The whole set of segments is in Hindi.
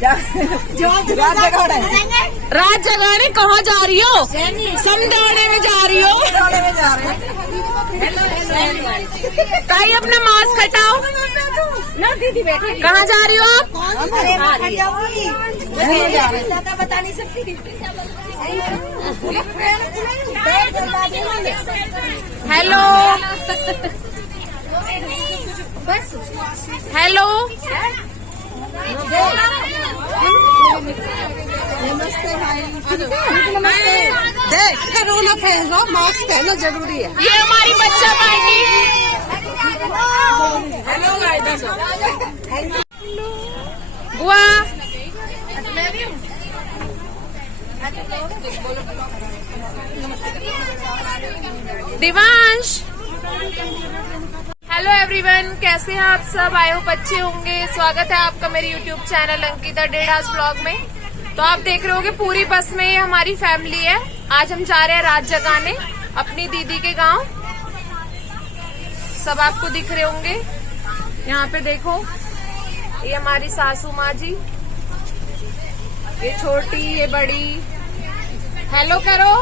रात जगाने कहाँ जा रही हो? समझाने में जा रही हो? ताई अपना मास्क हटाओ ना दीदी। बैठे कहाँ जा रही हो आप? बता नहीं सकती। हेलो हेलो नमस्ते भाई। नमस्ते। देख कोरोना फैला, मास्क पहनना जरूरी है। ये हमारी बच्चा पार्टी। बुआ दिवांश। हेलो एवरीवन, कैसे हैं आप सब? आए हो अच्छे होंगे। स्वागत है आपका मेरे यूट्यूब चैनल अंकिता डेढ़ास ब्लॉग में। तो आप देख रहे होगे पूरी बस में ये हमारी फैमिली है। आज हम जा रहे हैं रात जगाने अपनी दीदी के गांव। सब आपको दिख रहे होंगे। यहाँ पे देखो, ये हमारी सासू माँ जी, ये छोटी, ये बड़ी। हेलो करो।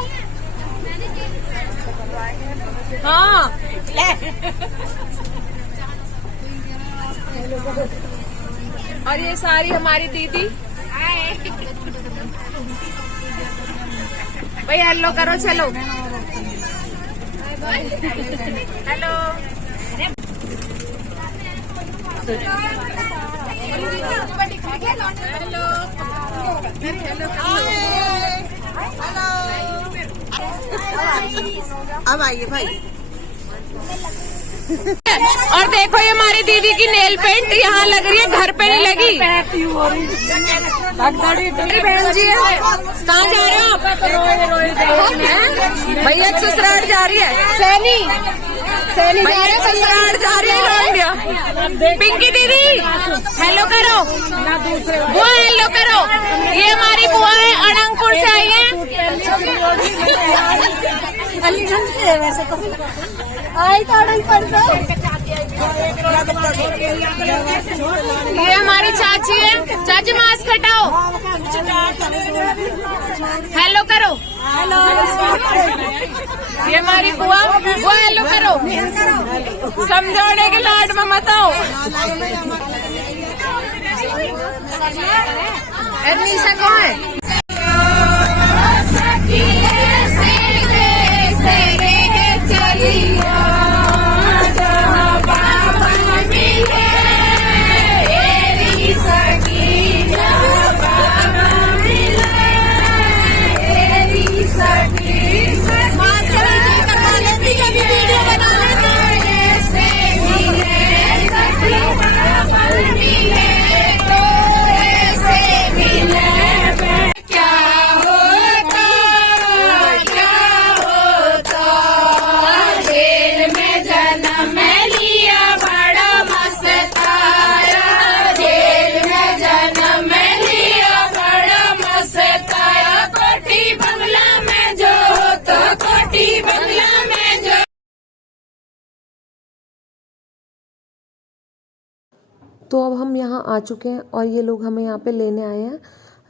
हाँ और ये सारी हमारी दीदी। भाई हेलो करो, चलो हेलो। अब आइए भाई। और देखो ये हमारी दीदी की नेल पेंट यहाँ लग रही है, घर पे नहीं लगी। बहन जी कहाँ जा रहे हो आप? भैया ससुराल जा रही है। सैनी भैया ससुराल जा रही है इंडिया। पिंकी दीदी हेलो करो। बुआ हेलो करो। ये हमारी बुआ है, अनंगपुर से आई है। वैसे तो आई तो ये हमारी चाची है। चाची मास्क हटाओ, हेलो करो। हेलो। ये हमारी बुआ हेलो करो। समझाने के लाड में मत आओ। निशा कौन है? तो अब हम यहाँ आ चुके हैं और ये लोग हमें यहाँ पे लेने आए हैं।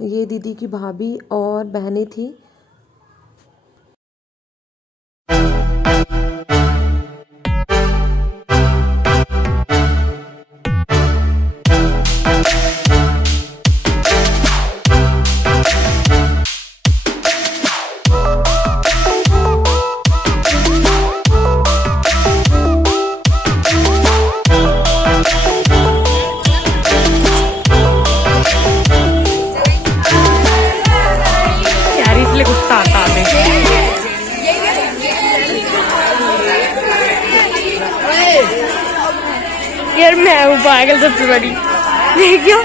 ये दीदी की भाभी और बहनें थी। यार मैं हूँ पागल सबसे बड़ी। देखियो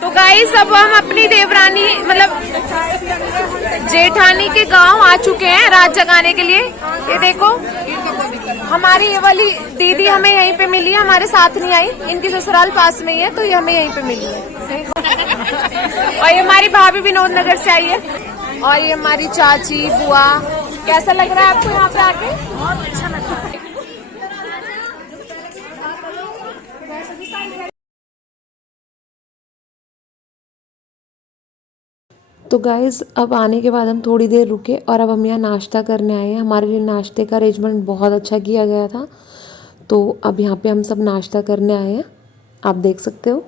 तो गाइस अब हम अपनी देवरानी मतलब जेठानी के गांव आ चुके हैं रात जगाने के लिए। ये देखो हमारी ये वाली दीदी हमें यहीं पे मिली है, हमारे साथ नहीं आई, इनकी ससुराल पास में ही है तो ये हमें यहीं पे मिली है। और ये हमारी भाभी विनोद नगर से आई है, और ये हमारी चाची बुआ। कैसा लग रहा है आपको यहाँ पे आके? बहुत अच्छा लग रहा है। तो गाइज़ अब आने के बाद हम थोड़ी देर रुके और अब हम यहाँ नाश्ता करने आए हैं। हमारे लिए नाश्ते का अरेंजमेंट बहुत अच्छा किया गया था, तो अब यहाँ पे हम सब नाश्ता करने आए हैं, आप देख सकते हो।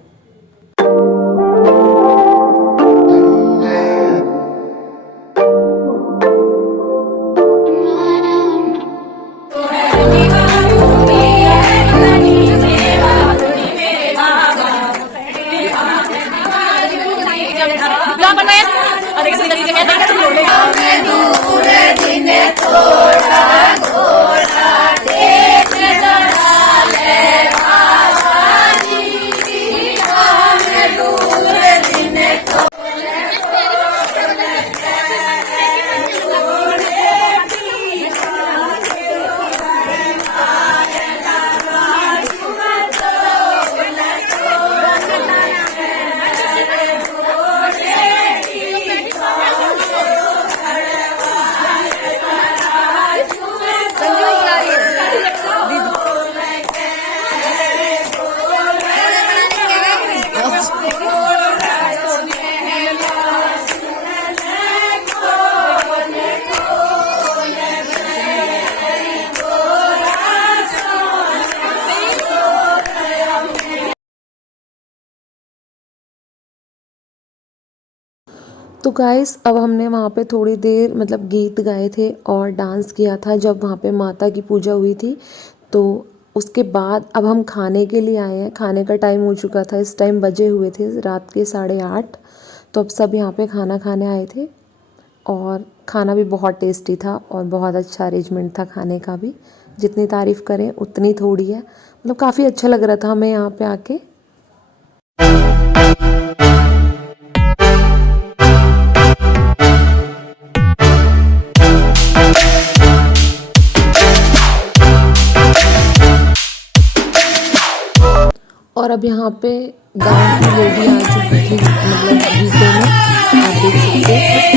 तो गाइस अब हमने वहाँ पे थोड़ी देर मतलब गीत गाए थे और डांस किया था जब वहाँ पे माता की पूजा हुई थी। तो उसके बाद अब हम खाने के लिए आए हैं, खाने का टाइम हो चुका था, इस टाइम बजे हुए थे रात के 8:30। तो अब सब यहाँ पे खाना खाने आए थे और खाना भी बहुत टेस्टी था और बहुत अच्छा अरेंजमेंट था खाने का भी। जितनी तारीफ़ करें उतनी थोड़ी है, मतलब काफ़ी अच्छा लग रहा था हमें यहाँ पे आके। और अब यहाँ पे गांव की लेडी आ चुकी थी, मतलब गीतों में आप देख सकते हैं।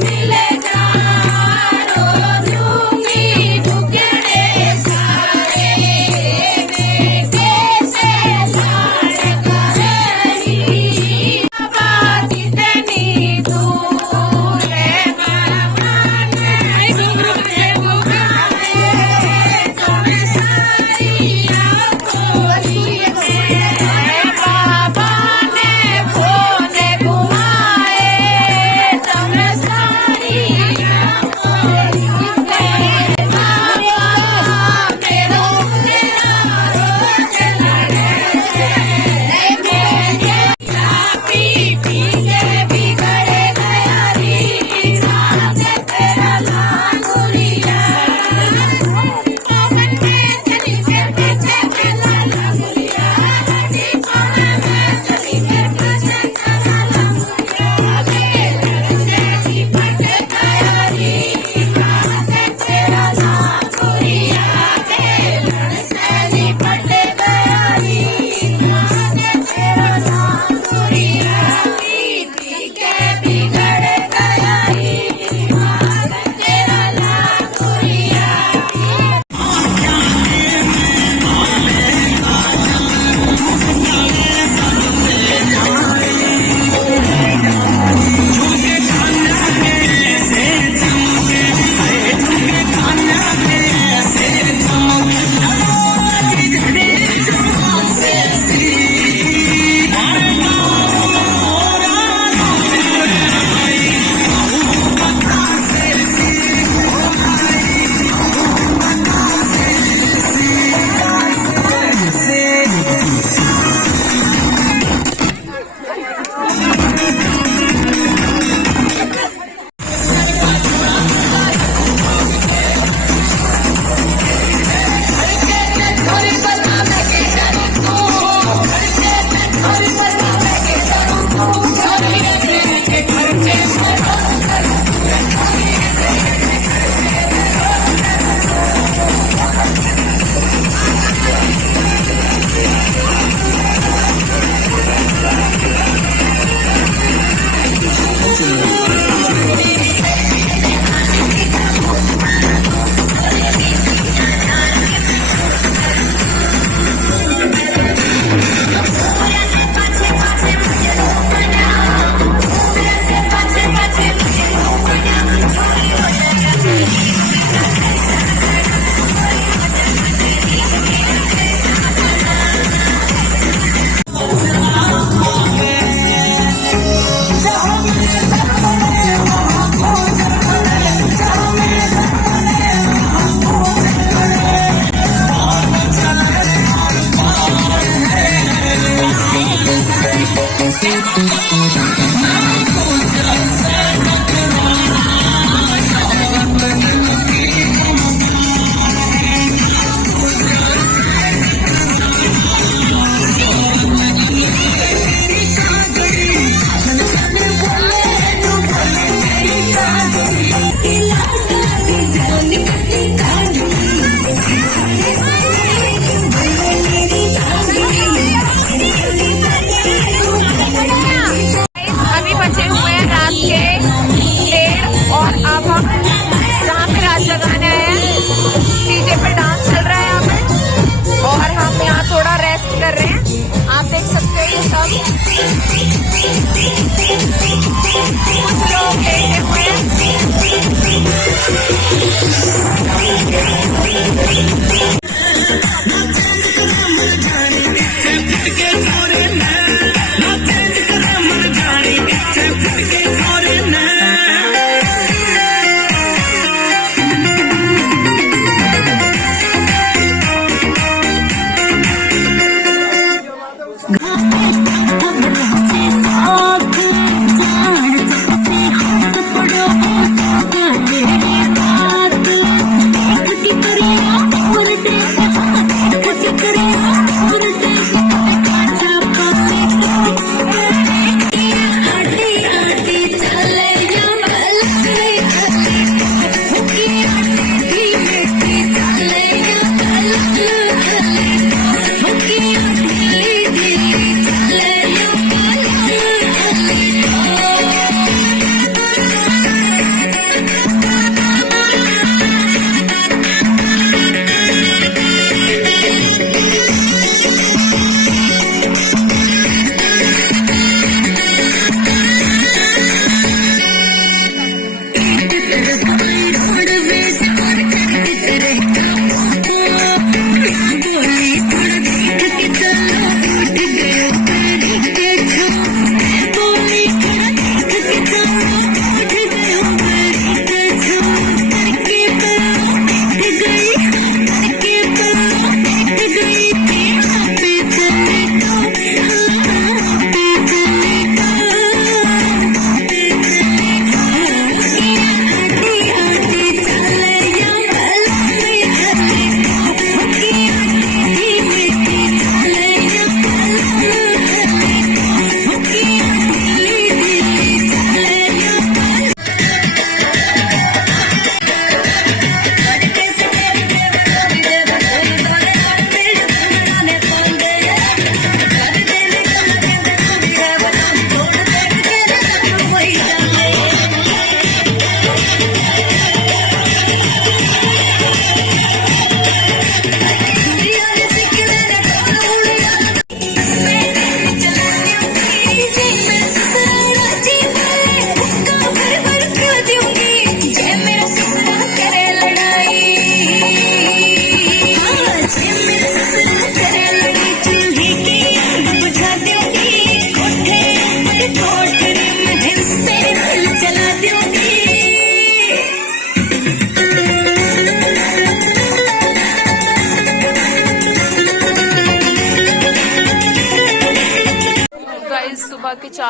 मिले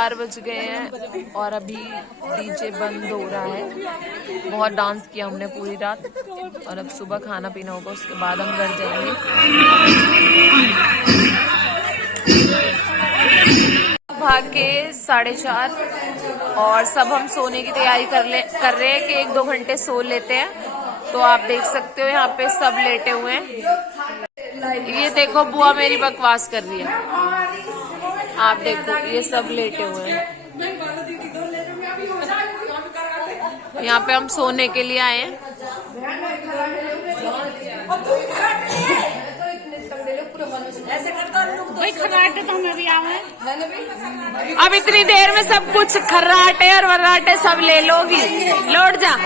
4 बज गए हैं और अभी डीजे बंद हो रहा है। बहुत डांस किया हमने पूरी रात और अब सुबह खाना पीना होगा, उसके बाद हम घर जाएंगे। भागे 4:30 और सब हम सोने की तैयारी कर रहे हैं कि 1-2 घंटे सो लेते हैं। तो आप देख सकते हो यहाँ पे सब लेटे हुए हैं। ये देखो बुआ मेरी बकवास कर रही है, आप देखो ये सब लेटे हुए हैं। यहाँ पे हम सोने के लिए आए हैं। अब इतनी देर में सब कुछ खर्राटे और वर्राटे सब ले लोगी, लौट जा।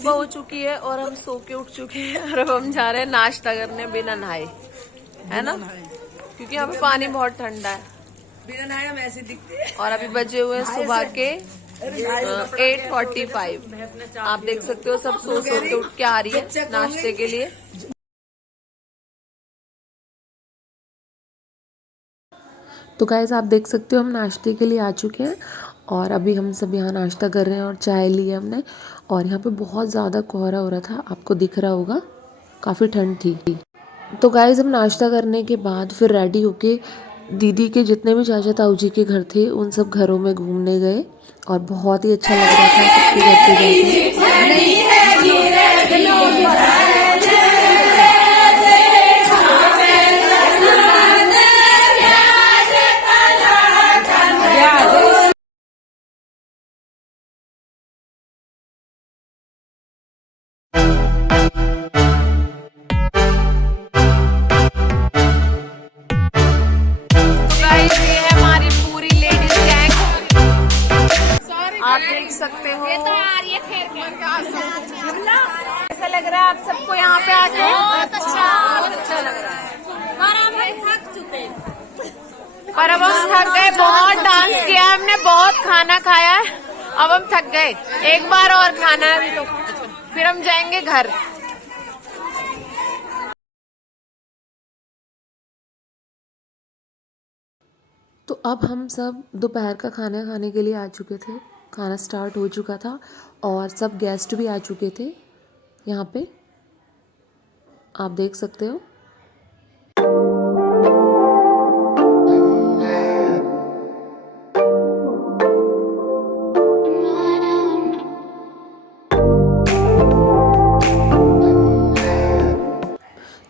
हो चुकी है और हम सो के उठ चुके हैं और अब हम जा रहे हैं नाश्ता करने बिना नहाए, है ना, क्योंकि यहाँ पे पानी बहुत ठंडा है। बिना नहाए हम ऐसे दिखते हैं। और अभी बजे हुए सुबह के 8:45। आप देख सकते हो सब सो के उठ के आ रही है नाश्ते के लिए। तो गाइस आप देख सकते हो हम नाश्ते के लिए आ चुके हैं और अभी हम सब यहाँ नाश्ता कर रहे हैं और चाय ली है हमने। और यहाँ पे बहुत ज़्यादा कोहरा हो रहा था, आपको दिख रहा होगा, काफ़ी ठंड थी। तो गाइस हम नाश्ता करने के बाद फिर रेडी होके दीदी के जितने भी चाचा ताऊ जी के घर थे उन सब घरों में घूमने गए और बहुत ही अच्छा लग रहा था सबके घर पे जाके। आप देख सकते हो ऐसा लग रहा है आप सबको यहाँ पे आके बहुत अच्छा लग रहा है। पर अब हम थक गए, बहुत डांस किया हमने, बहुत खाना खाया है, अब हम थक गए। एक बार और खाना है अभी, तो फिर हम जाएंगे घर। तो अब हम सब दोपहर का खाना खाने के लिए आ चुके थे, खाना स्टार्ट हो चुका था और सब गेस्ट भी आ चुके थे यहाँ पे, आप देख सकते हो।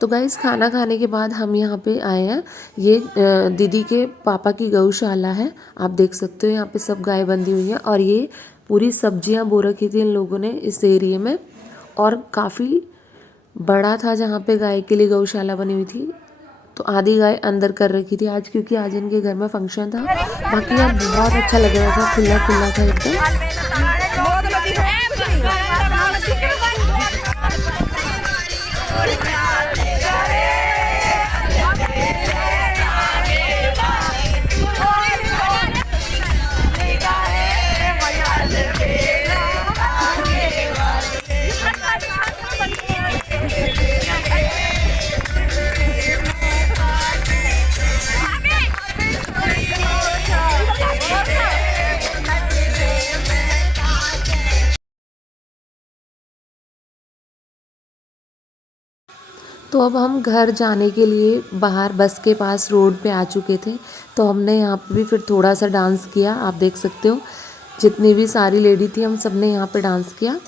तो गाइस खाना खाने के बाद हम यहाँ पे आए हैं, ये दीदी के पापा की गौशाला है, आप देख सकते हो यहाँ पे सब गाय बंधी हुई हैं और ये पूरी सब्जियाँ बो रखी थी इन लोगों ने इस एरिया में और काफ़ी बड़ा था जहाँ पे गाय के लिए गौशाला बनी हुई थी। तो आधी गाय अंदर कर रखी थी आज, क्योंकि आज इनके घर में फंक्शन था। बाकी यहाँ बहुत अच्छा लग रहा था, खुला खुला था एकदम। तो अब हम घर जाने के लिए बाहर बस के पास रोड पे आ चुके थे। तो हमने यहाँ पे भी फिर थोड़ा सा डांस किया, आप देख सकते हो जितनी भी सारी लेडी थी हम सब ने यहाँ पे डांस किया।